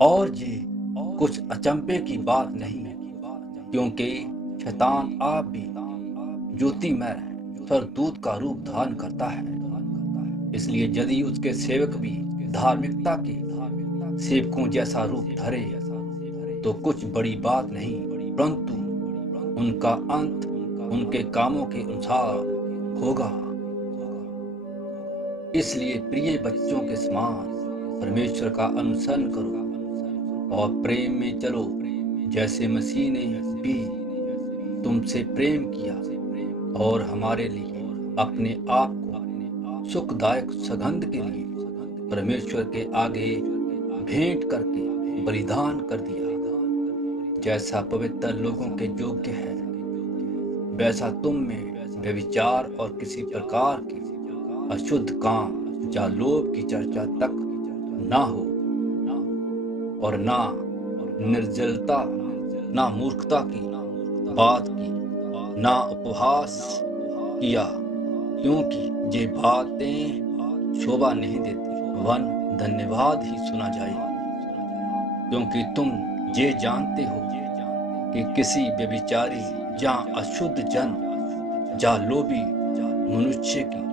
और ये कुछ अचंभे की बात नहीं, क्योंकि शैतान आप भी ज्योतिमय स्वर्गदूत का रूप धारण करता है। इसलिए यदि उसके सेवक भी धार्मिकता के सेवकों जैसा रूप धरे तो कुछ बड़ी बात नहीं, परंतु उनका अंत उनके कामों के अनुसार होगा। इसलिए प्रिय बच्चों के समान परमेश्वर का अनुसरण करो और प्रेम में चलो, जैसे मसीह ने भी तुमसे प्रेम किया और हमारे लिए अपने आप को सुखदायक सगंध के लिए परमेश्वर के आगे भेंट करके बलिदान कर दिया। जैसा पवित्र लोगों के योग्य है, वैसा तुम में व्यभिचार और किसी प्रकार के अशुद्ध काम या लोभ की चर्चा तक ना हो, और ना निर्जलता, ना मूर्खता की बात की, ना उपहास किया, क्योंकि ये बातें शोभा नहीं देती, वन धन्यवाद ही सुना जाए। क्योंकि तुम ये जानते हो कि किसी व्यभिचारी या अशुद्ध जन या लोभी मनुष्य की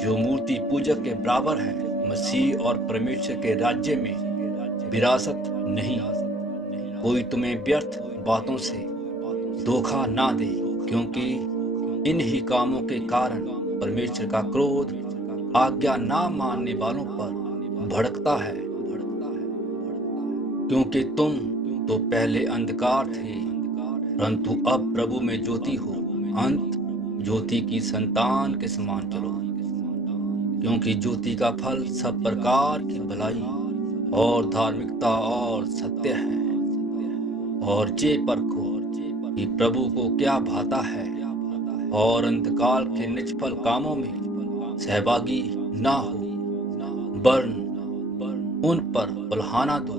जो मूर्ति पूजक के बराबर है, मसीह और परमेश्वर के राज्य में विरासत नहीं। कोई तुम्हें व्यर्थ बातों से धोखा ना दे, क्योंकि इन ही कामों के कारण परमेश्वर का क्रोध आज्ञा ना मानने वालों पर भड़कता है। क्योंकि तुम तो पहले अंधकार थे, परंतु अब प्रभु में ज्योति हो। अंत ज्योति की संतान के समान चलो, क्योंकि ज्योति का फल सब प्रकार की भलाई और धार्मिकता और सत्य है। और ये परखो कि प्रभु को क्या भाता है, और अंतकाल के निष्फल कामों में सहभागी ना हो, वरन उन पर उल्हाना दो,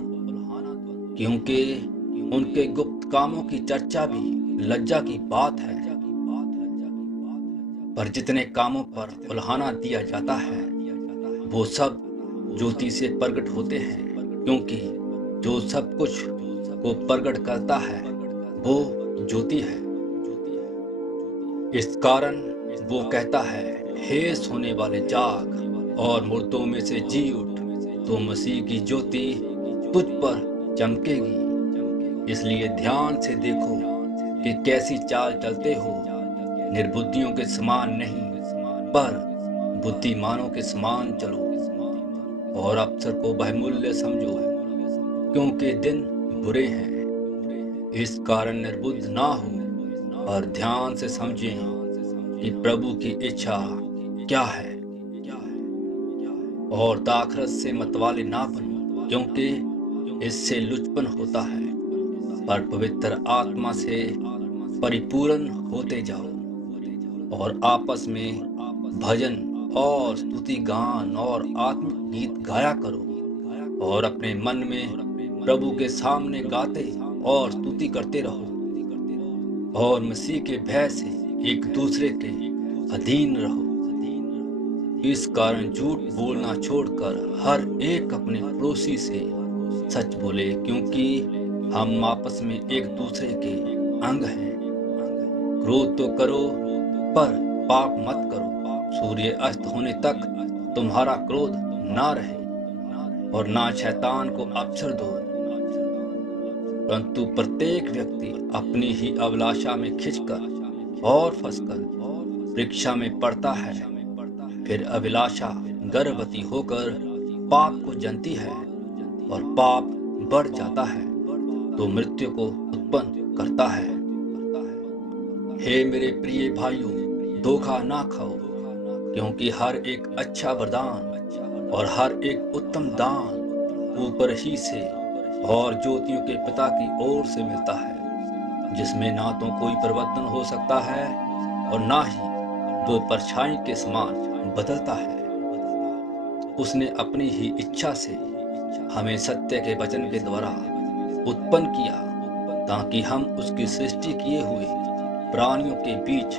क्योंकि उनके गुप्त कामों की चर्चा भी लज्जा की बात है। पर जितने कामों पर उल्हाना दिया जाता है वो सब ज्योति से प्रकट होते हैं, क्योंकि जो सब कुछ को प्रकट करता है वो ज्योति है। इस कारण वो कहता है, हे सोने वाले जाग और मुर्दों में से जी उठ, तो मसीह की ज्योति तुझ पर चमकेगी। इसलिए ध्यान से देखो कि कैसी चाल चलते हो, निर्बुद्धियों के समान नहीं, पर बुद्धिमानों के समान चलो, और अवसर को बहुमूल्य समझो, क्योंकि दिन बुरे हैं। इस कारण निर्बुद्ध ना हो, और ध्यान से समझें कि प्रभु की इच्छा क्या है। और दाखरस से मतवाले ना बनो, क्योंकि इससे लुचपन होता है, पर पवित्र आत्मा से परिपूर्ण होते जाओ, और आपस में भजन और स्तुति गान और आत्मिक गीत गाया करो, और अपने मन में प्रभु के सामने गाते और स्तुति करते रहो, और मसीह के भय से एक दूसरे के अधीन रहो। इस कारण झूठ बोलना छोड़कर हर एक अपने पड़ोसी से सच बोले, क्योंकि हम आपस में एक दूसरे के अंग हैं। क्रोध तो करो पर पाप मत करो। सूर्य अस्त होने तक तुम्हारा क्रोध ना रहे, और ना शैतान को अवसर दो, परंतु प्रत्येक व्यक्ति अपनी ही अभिलाषा में खिंचकर और फंसकर परीक्षा में पड़ता है। फिर अभिलाषा गर्भवती होकर पाप को जनती है, और पाप बढ़ जाता है तो मृत्यु को उत्पन्न करता है। हे मेरे प्रिय भाइयों, धोखा ना खाओ, क्योंकि हर एक अच्छा वरदान और हर एक उत्तम दान ऊपर ही से और ज्योतियों के पिता की ओर से मिलता है, जिसमें ना तो कोई परिवर्तन हो सकता है और ना ही वो परछाई के समान बदलता है। उसने अपनी ही इच्छा से हमें सत्य के वचन के द्वारा उत्पन्न किया, ताकि हम उसकी सृष्टि किए हुए प्राणियों के बीच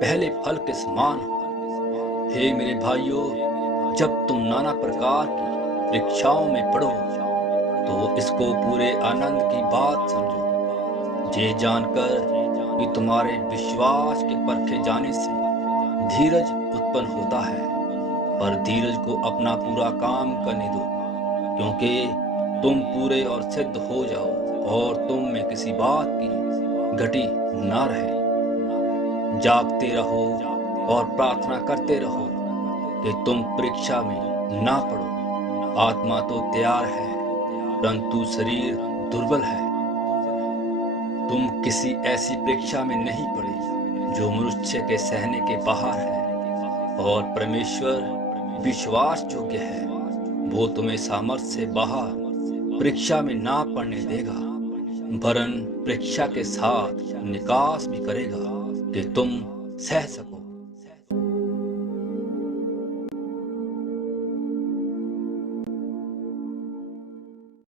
पहले फल के समान हो। हे मेरे भाइयों, जब तुम नाना प्रकार की परीक्षाओं में पड़ो तो तो इसको पूरे आनंद की बात समझो, ये जानकर कि तुम्हारे विश्वास के परखे जाने से धीरज उत्पन्न होता है। पर धीरज को अपना पूरा काम करने दो, क्योंकि तुम पूरे और सिद्ध हो जाओ और तुम में किसी बात की घटी ना रहे। जागते रहो और प्रार्थना करते रहो कि तुम परीक्षा में ना पड़ो। आत्मा तो तैयार है, परंतु शरीर दुर्बल है। तुम किसी ऐसी परीक्षा में नहीं पड़े जो मनुष्य के सहने के बाहर है, और परमेश्वर विश्वास योग्य है, वो तुम्हें सामर्थ्य से बाहर परीक्षा में ना पड़ने देगा, वरन परीक्षा के साथ निकास भी करेगा कि तुम सह सको।